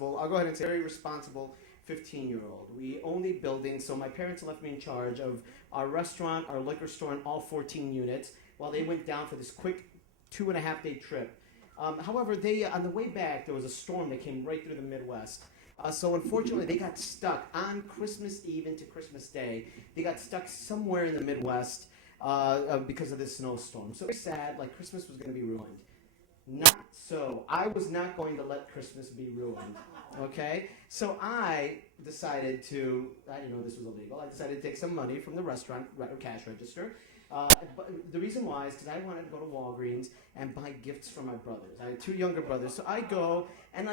I'll go ahead and say very responsible 15-year-old. We own a building, so my parents left me in charge of our restaurant, our liquor store, and all 14 units while they went down for this quick 2.5 day trip. However, on the way back, there was a storm that came right through the Midwest. So unfortunately, they got stuck on Christmas Eve into Christmas Day. They got stuck somewhere in the Midwest because of this snowstorm. So very sad, like Christmas was going to be ruined. Not so. I was not going to let Christmas be ruined. Okay? So I decided to, I didn't know this was illegal, I decided to take some money from the restaurant cash register. But the reason why is because I wanted to go to Walgreens and buy gifts for my brothers. I had two younger brothers, so I go and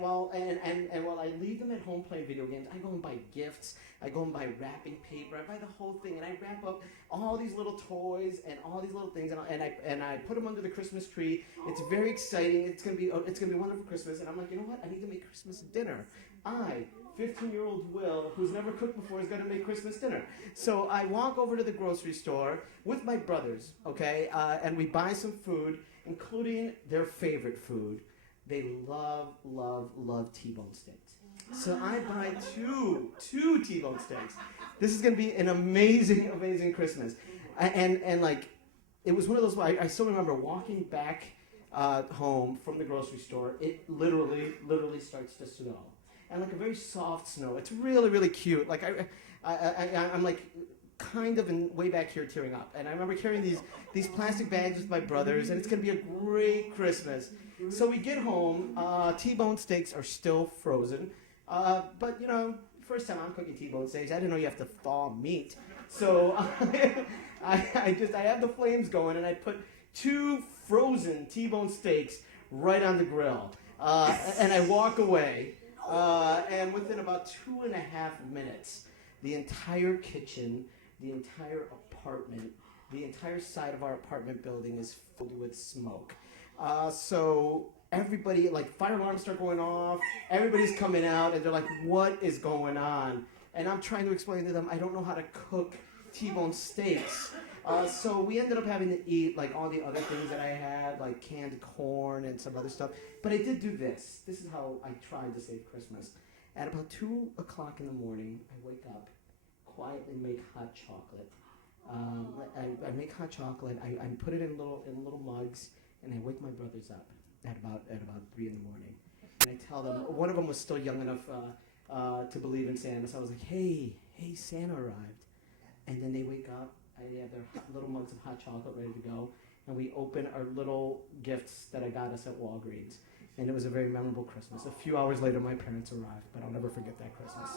while I leave them at home playing video games, I go and buy gifts. I go and buy wrapping paper. I buy the whole thing, and I wrap up all these little toys and all these little things, and I put them under the Christmas tree. It's very exciting. It's gonna be a wonderful Christmas. And I'm like, you know what? I need to make Christmas dinner. 15-year-old Will, who's never cooked before, is going to make Christmas dinner. So I walk over to the grocery store with my brothers, okay, and we buy some food, including their favorite food. They love, love, love T-bone steaks. So I buy two T-bone steaks. This is going to be an amazing, amazing Christmas. And like, it was one of those, I still remember walking back home from the grocery store. It literally starts to snow. And like a very soft snow. It's really, really cute. Like I'm like kind of way back here tearing up. And I remember carrying these plastic bags with my brothers, and it's gonna be a great Christmas. So we get home. T-bone steaks are still frozen, but you know, first time I'm cooking T-bone steaks, I didn't know you have to thaw meat. So I have the flames going, and I put 2 frozen T-bone steaks right on the grill, and I walk away. And within about 2.5 minutes, the entire kitchen, the entire apartment, the entire side of our apartment building is filled with smoke. So everybody, like, fire alarms start going off, everybody's coming out, and they're like, what is going on? And I'm trying to explain to them, I don't know how to cook T-bone steaks. So we ended up having to eat like all the other things that I had, like canned corn and some other stuff. But I did do this. This is how I tried to save Christmas. At about 2 o'clock in the morning, I wake up, quietly make hot chocolate. I make hot chocolate. I put it in little mugs, and I wake my brothers up at about 3 in the morning. And I tell them, one of them was still young enough to believe in Santa, so I was like, hey, Santa arrived. And then they wake up. They have their little mugs of hot chocolate ready to go, and we open our little gifts that I got us at Walgreens. And it was a very memorable Christmas. A few hours later, my parents arrived, but I'll never forget that Christmas.